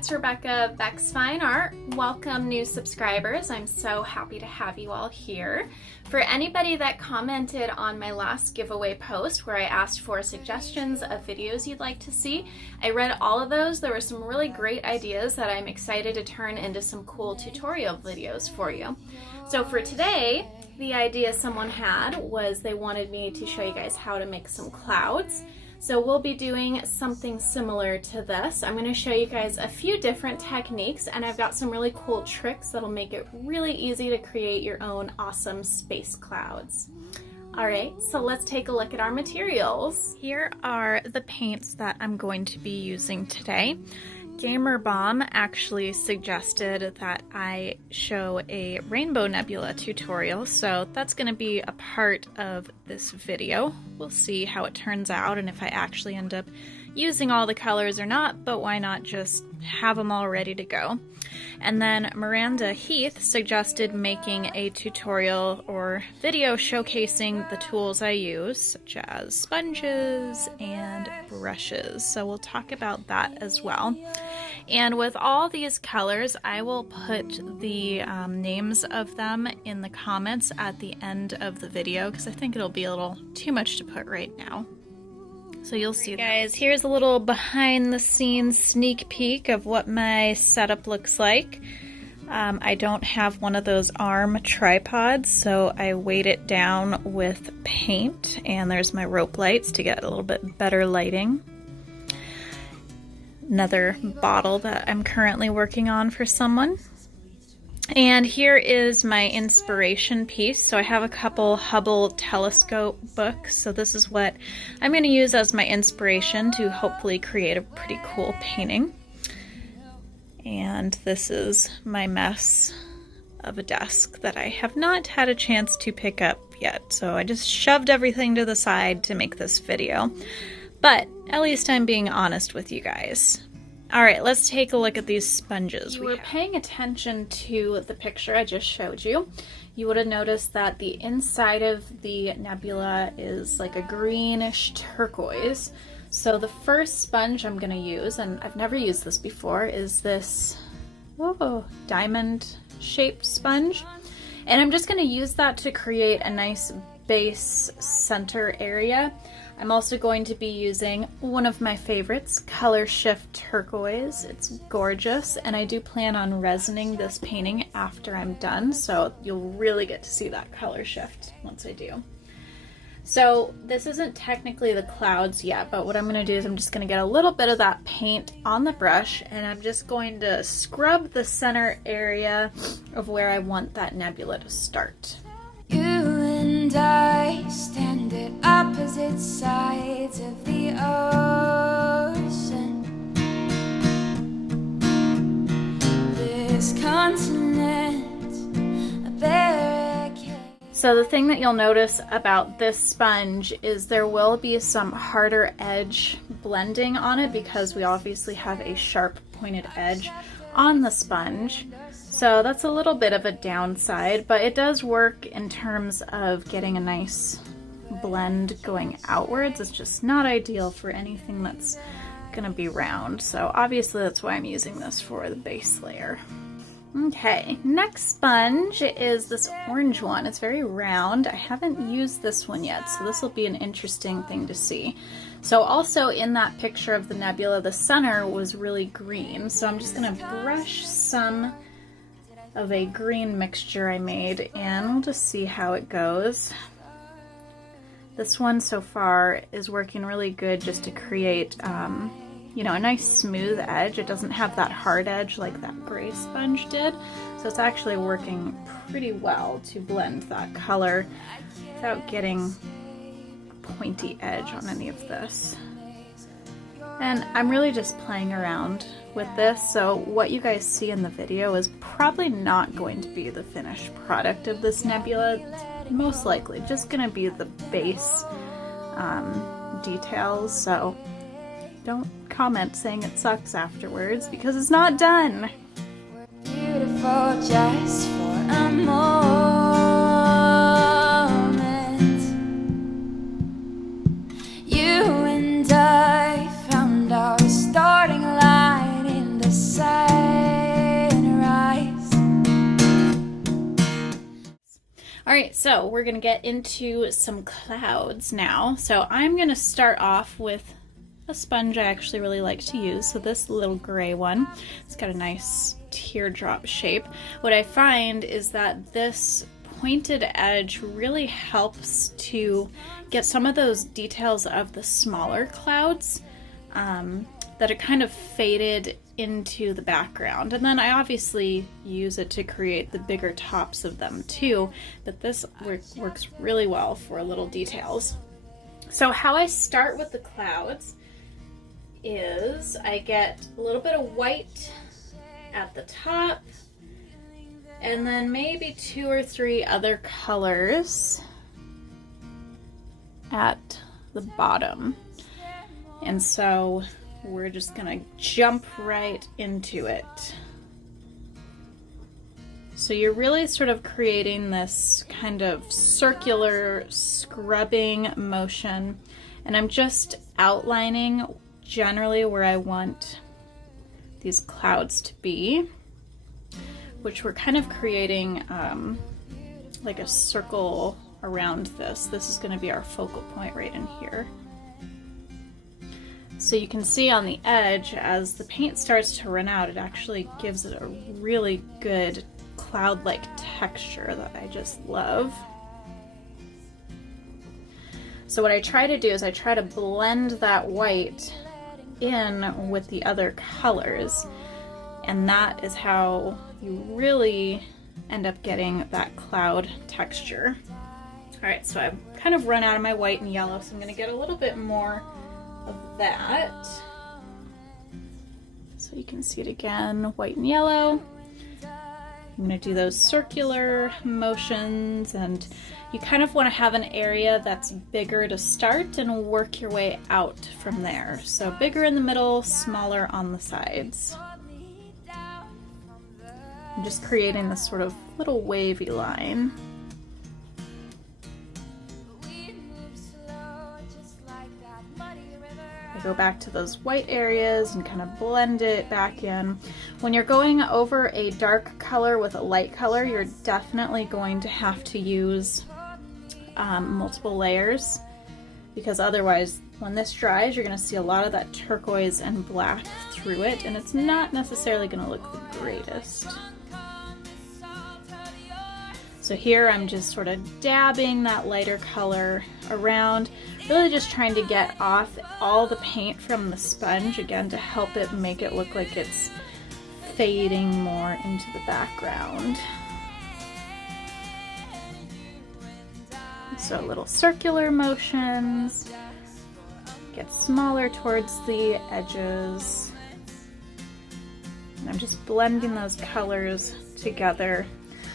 it's Rebecca, BexxFineArt. Welcome new subscribers. I'm so happy to have you all here. For anybody that commented on my last giveaway post where I asked for suggestions of videos you'd like to see, I read all of those. There were some really great ideas that I'm excited to turn into some cool tutorial videos for you. So for today, the idea someone had was they wanted me to show you guys how to make some clouds. So we'll be doing something similar to this. I'm going to show you guys a few different techniques, and I've got some really cool tricks that'll make it really easy to create your own awesome space clouds. Alright, so let's take a look at our materials. Here are the paints that I'm going to be using today. Gamer Bomb actually suggested that I show a Rainbow Nebula tutorial, so that's going to be a part of this video. We'll see how it turns out and if I actually end up using all the colors or not, but why not just have them all ready to go. And then Miranda Heath suggested making a tutorial or video showcasing the tools I use, such as sponges and brushes. So we'll talk about that as well. And with all these colors, I will put the names of them in the comments at the end of the video because I think it'll be a little too much to put right now. So you'll see, guys, here's a little behind the scenes sneak peek of what my setup looks like. I don't have one of those arm tripods, so I weight it down with paint, and there's my rope lights to get a little bit better lighting. Another bottle that I'm currently working on for someone. And here is my inspiration piece. So I have a couple Hubble telescope books. So this is what I'm going to use as my inspiration to hopefully create a pretty cool painting. And this is my mess of a desk that I have not had a chance to pick up yet. So I just shoved everything to the side to make this video. But at least I'm being honest with you guys. Alright, let's take a look at these sponges. If you were paying attention to the picture I just showed you, you would have noticed that the inside of the nebula is like a greenish turquoise. So the first sponge I'm going to use, and I've never used this before, is this diamond-shaped sponge. And I'm just going to use that to create a nice base center area. I'm also going to be using one of my favorites, Color Shift Turquoise. It's gorgeous, and I do plan on resining this painting after I'm done, so you'll really get to see that color shift once I do. So this isn't technically the clouds yet, but what I'm going to do is I'm just going to get a little bit of that paint on the brush, and I'm just going to scrub the center area of where I want that nebula to start. You and I stand at opposite sides of the ocean. This continent, a barricade. So the thing that you'll notice about this sponge is there will be some harder edge blending on it because we obviously have a sharp pointed edge on the sponge. So that's a little bit of a downside, but it does work in terms of getting a nice blend going outwards. It's just not ideal for anything that's gonna be round. So obviously that's why I'm using this for the base layer. Okay, next sponge is this orange one. It's very round. I haven't used this one yet, so this will be an interesting thing to see. So also in that picture of the nebula, the center was really green. So I'm just gonna brush some of a green mixture I made, and we'll just see how it goes. This one so far is working really good just to create you know, a nice smooth edge. It doesn't have that hard edge like that gray sponge did, so it's actually working pretty well to blend that color without getting a pointy edge on any of this. And I'm really just playing around with this, so what you guys see in the video is probably not going to be the finished product of this nebula. It's most likely just going to be the base details, so don't comment saying it sucks afterwards because it's not done. We're beautiful just for a moment. You and I found our starting line in the side. right, so we're gonna get into some clouds now. So I'm gonna start off with a sponge I actually really like to use. So this little gray one, it's got a nice teardrop shape. What I find is that this pointed edge really helps to get some of those details of the smaller clouds that are kind of faded into the background. And then I obviously use it to create the bigger tops of them too, but this works really well for little details. So how I start with the clouds is I get a little bit of white at the top, and then maybe 2 or 3 other colors at the bottom. And so we're just gonna jump right into it. So you're really sort of creating this kind of circular scrubbing motion, and I'm just outlining generally where I want these clouds to be, which we're kind of creating like a circle around this. This is going to be our focal point right in here. So you can see on the edge, as the paint starts to run out, it actually gives it a really good cloud-like texture that I just love. So what I try to do is I try to blend that white in with the other colors, and that is how you really end up getting that cloud texture. All right, so I've kind of run out of my white and yellow, so I'm going to get a little bit more of that. So you can see it again, white and yellow. I'm going to do those circular motions, and you kind of want to have an area that's bigger to start and work your way out from there. So bigger in the middle, smaller on the sides. I'm just creating this sort of little wavy line. Go back to those white areas and kind of blend it back in. When you're going over a dark color with a light color, you're definitely going to have to use multiple layers, because otherwise when this dries you're going to see a lot of that turquoise and black through it, and it's not necessarily going to look the greatest. So here I'm just sort of dabbing that lighter color around, really just trying to get off all the paint from the sponge, again, to help it make it look like it's fading more into the background. So little circular motions, get smaller towards the edges. And I'm just blending those colors together.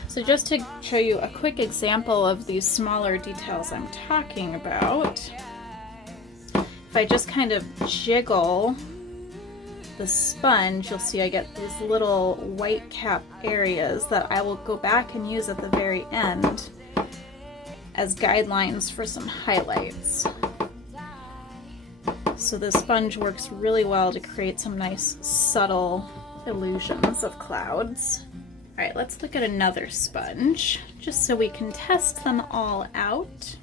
So just to show you a quick example of these smaller details I'm talking about, if I just kind of jiggle the sponge, you'll see I get these little white cap areas that I will go back and use at the very end as guidelines for some highlights. So the sponge works really well to create some nice subtle illusions of clouds. All right, let's look at another sponge, just so we can test them all out.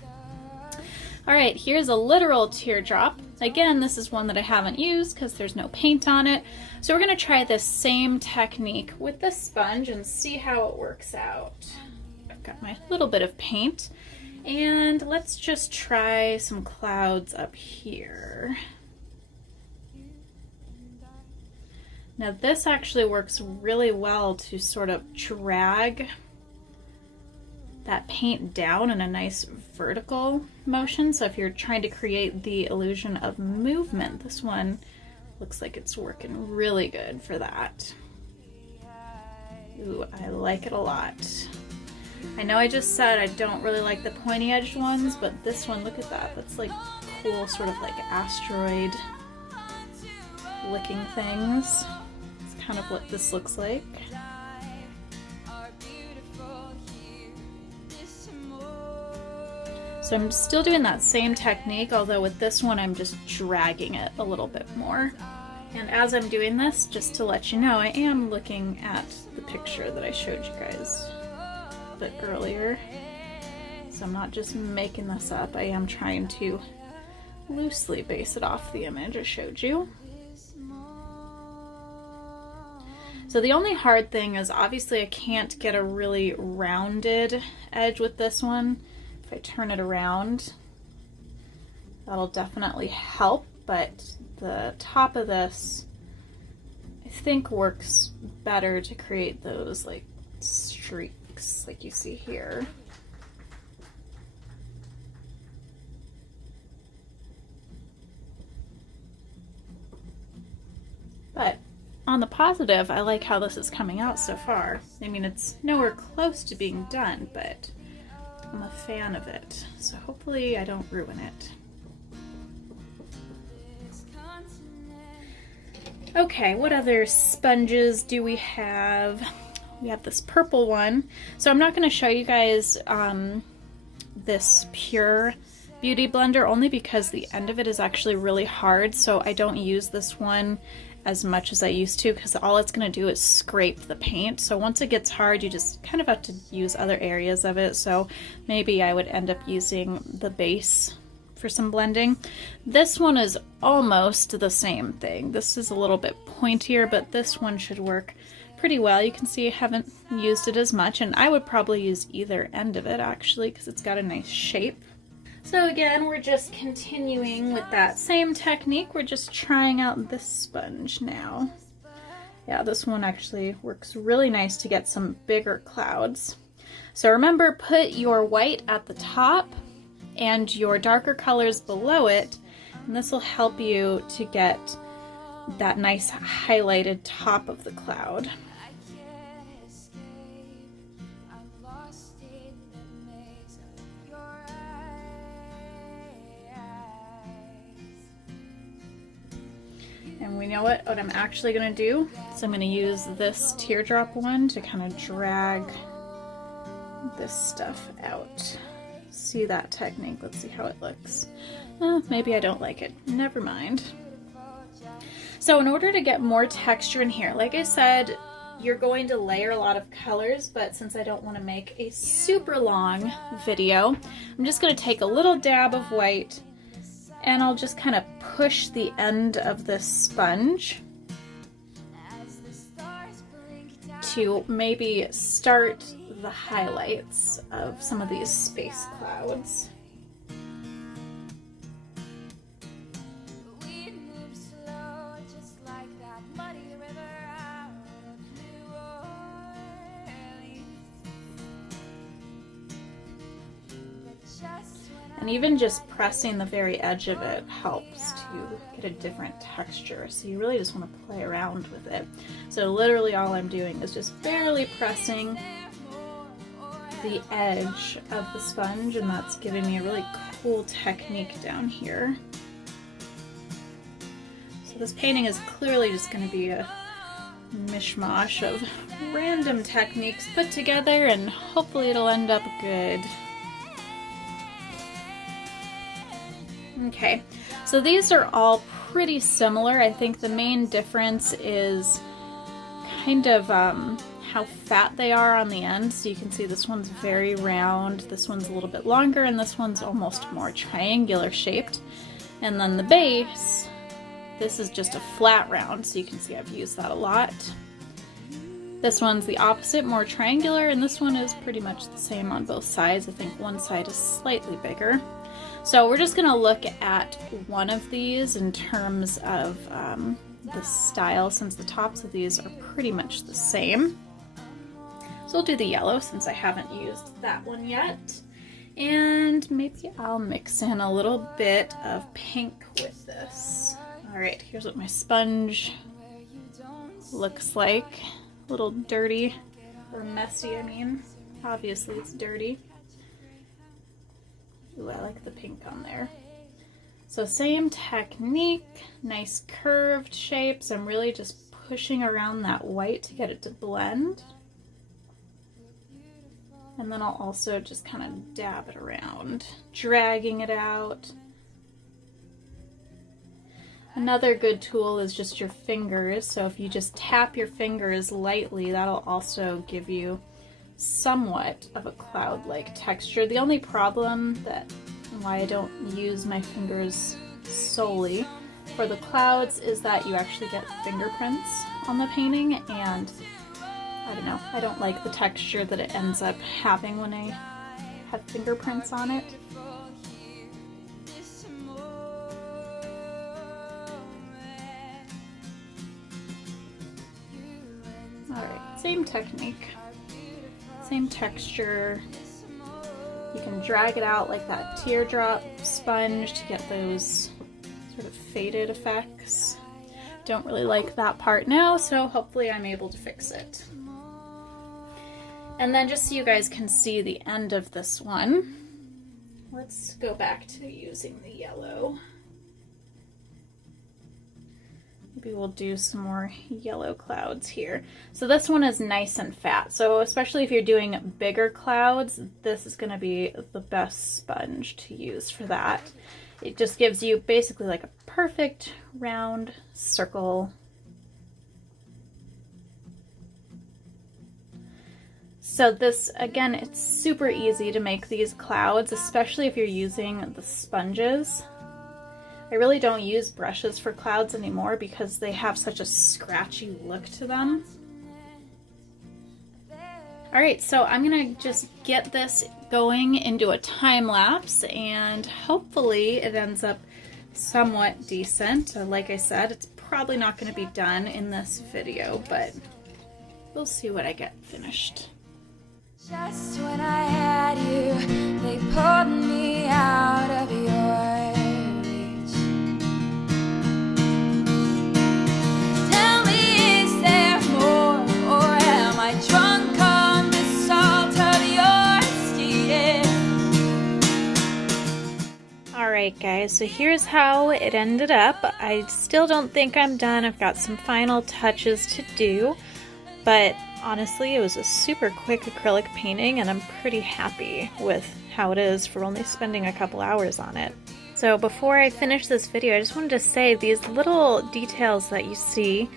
All right, here's a literal teardrop. Again, this is one that I haven't used because there's no paint on it. So we're gonna try this same technique with this sponge and see how it works out. I've got my little bit of paint, and let's just try some clouds up here. Now this actually works really well to sort of drag that paint down in a nice vertical motion. So if you're trying to create the illusion of movement, this one looks like it's working really good for that. Ooh, I like it a lot. I know I just said I don't really like the pointy edged ones, but this one, look at that. That's like cool, sort of like asteroid looking things. It's kind of what this looks like. So I'm still doing that same technique, although with this one I'm just dragging it a little bit more. And as I'm doing this, just to let you know, I am looking at the picture that I showed you guys a bit earlier. So I'm not just making this up. I am trying to loosely base it off the image I showed you. So the only hard thing is obviously I can't get a really rounded edge with this one. If I turn it around, that'll definitely help, but the top of this I think works better to create those like streaks like you see here. But on the positive, I like how this is coming out so far. I mean, it's nowhere close to being done, but I'm a fan of it. So hopefully I don't ruin it. Okay, what other sponges do we have? We have this purple one. So I'm not going to show you guys this pure beauty blender only because the end of it is actually really hard. So I don't use this one as much as I used to because all it's going to do is scrape the paint. So once it gets hard, you just kind of have to use other areas of it. So maybe I would end up using the base for some blending. This one is almost the same thing. This is a little bit pointier, but this one should work pretty well. You can see I haven't used it as much, and I would probably use either end of it actually because it's got a nice shape. So again, we're just continuing with that same technique. We're just trying out this sponge now. Yeah, this one actually works really nice to get some bigger clouds. So remember, put your white at the top and your darker colors below it, and this will help you to get that nice highlighted top of the cloud. And we know what I'm actually going to do. So I'm going to use this teardrop one to kind of drag this stuff out. See that technique? Let's see how it looks. Maybe I don't like it. Never mind. So in order to get more texture in here, like I said, you're going to layer a lot of colors, but since I don't want to make a super long video, I'm just going to take a little dab of white and I'll just kind of push the end of this sponge to maybe start the highlights of some of these space clouds. And even just pressing the very edge of it helps to get a different texture. So you really just want to play around with it. So literally all I'm doing is just barely pressing the edge of the sponge, and that's giving me a really cool technique down here. So this painting is clearly just going to be a mishmash of random techniques put together, and hopefully it'll end up good. Okay, so these are all pretty similar. I think the main difference is kind of how fat they are on the end. So you can see this one's very round, this one's a little bit longer, and this one's almost more triangular shaped. And then the base, this is just a flat round, so you can see I've used that a lot. This one's the opposite, more triangular, and this one is pretty much the same on both sides. I think one side is slightly bigger. So we're just going to look at one of these in terms of the style, since the tops of these are pretty much the same. So I'll do the yellow since I haven't used that one yet. And maybe I'll mix in a little bit of pink with this. Alright, here's what my sponge looks like. A little dirty, or messy I mean. Obviously it's dirty. Ooh, I like the pink on there. So same technique, nice curved shapes. I'm really just pushing around that white to get it to blend. And then I'll also just kind of dab it around, dragging it out. Another good tool is just your fingers. So if you just tap your fingers lightly, that'll also give you somewhat of a cloud-like texture. The only problem why I don't use my fingers solely for the clouds is that you actually get fingerprints on the painting, and I don't know, I don't like the texture that it ends up having when I have fingerprints on it. Alright, same technique, same texture. You can drag it out like that teardrop sponge to get those sort of faded effects. Don't really like that part now, so hopefully I'm able to fix it. And then just so you guys can see the end of this one, let's go back to using the yellow. Maybe we'll do some more yellow clouds here. So this one is nice and fat. So especially if you're doing bigger clouds, this is going to be the best sponge to use for that. It just gives you basically like a perfect round circle. So this, again, it's super easy to make these clouds, especially if you're using the sponges. I really don't use brushes for clouds anymore because they have such a scratchy look to them. Alright, so I'm gonna just get this going into a time lapse, and hopefully it ends up somewhat decent. Like I said, it's probably not gonna be done in this video, but we'll see what I get finished. Just when I had you, they pulled me out of your reach. Tell me, is there more, or am I drunk on the salt of your skin? Alright guys, so here's how it ended up. I still don't think I'm done. I've got some final touches to do, but honestly, it was a super quick acrylic painting, and I'm pretty happy with how it is for only spending a couple hours on it. So before I finish this video, I just wanted to say these little details that you see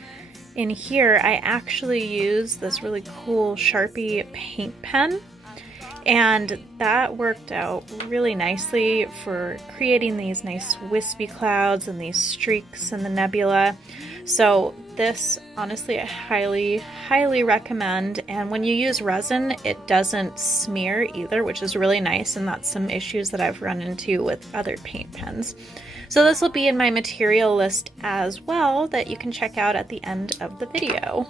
in here, I actually use this really cool Sharpie paint pen, and that worked out really nicely for creating these nice wispy clouds and these streaks in the nebula. So this, honestly, I highly recommend. And when you use resin, it doesn't smear either, which is really nice, and that's some issues that I've run into with other paint pens. So this will be in my material list as well that you can check out at the end of the video.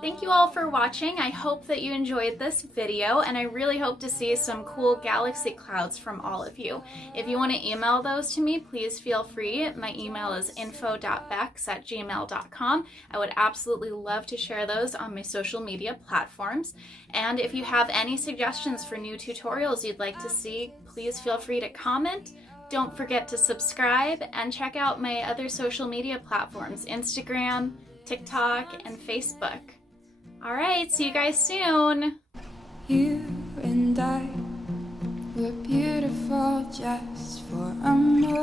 Thank you all for watching. I hope that you enjoyed this video, and I really hope to see some cool galaxy clouds from all of you. If you want to email those to me, please feel free. My email is info.bex@gmail.com. I would absolutely love to share those on my social media platforms. And if you have any suggestions for new tutorials you'd like to see, please feel free to comment. Don't forget to subscribe and check out my other social media platforms, Instagram, TikTok, and Facebook. All right, see you guys soon. You and I were beautiful just for a moment.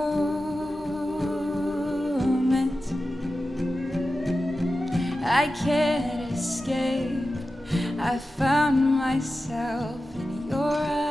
I can't escape. I found myself in your eyes.